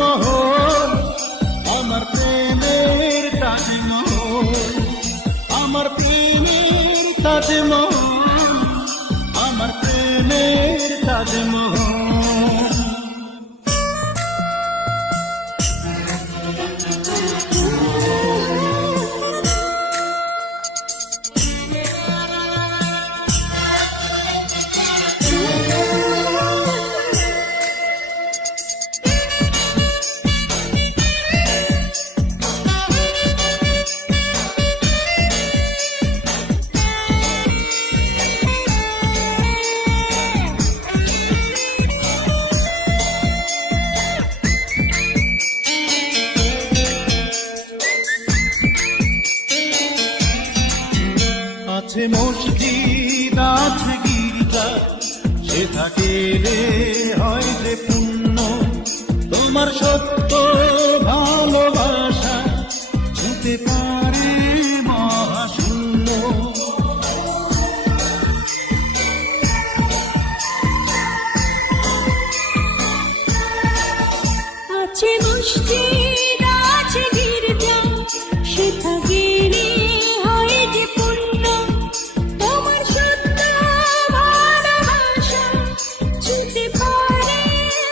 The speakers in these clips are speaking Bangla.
তাজমহল, আমার প্রেমের তাজমহল, আমার প্রেমের তাজমহল, আমার প্রেমের তাজমহল। আছে মসজিদ, আছে গির্জা, সেটা গেলে হয় যে পুণ্য। তোমার সত্য ভালোবাসা ছুঁতে পারে মহাশূন্য। আছে মসজিদ, আছে গির্জা, সেটা গেলে হয় যে পুণ্য। তোমার সত্য ভালোবাসা ছুঁতে পারে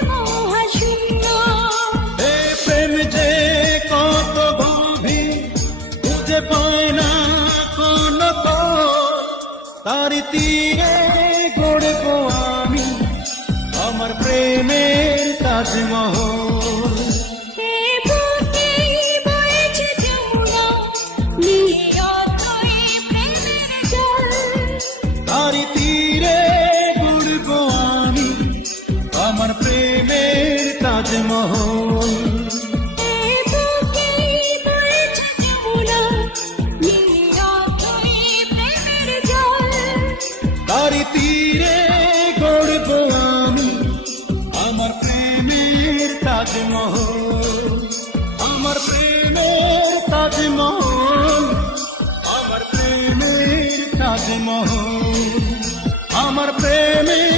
মহাশূন্য। এ প্রেম যে কত গভীর, খুঁজে পায় না কোন তল, তারি তীরে গড়ব আমি আমার প্রেমের তাজমহল। এ বুকে বইছে যমুনা, নীল অথই প্রেমের জল। তারি তীরে গড়ব আমি আমার প্রেমের তাজমহল। এ বুকে বইছে যমুনা, নীল অথই প্রেমের জল। তারি তীরে গড়ব আমি আমার প্রেমের তাজমহল, আমার প্রেমের তাজমহল, আমার প্রেমের তাজমহল, আমার প্রেমের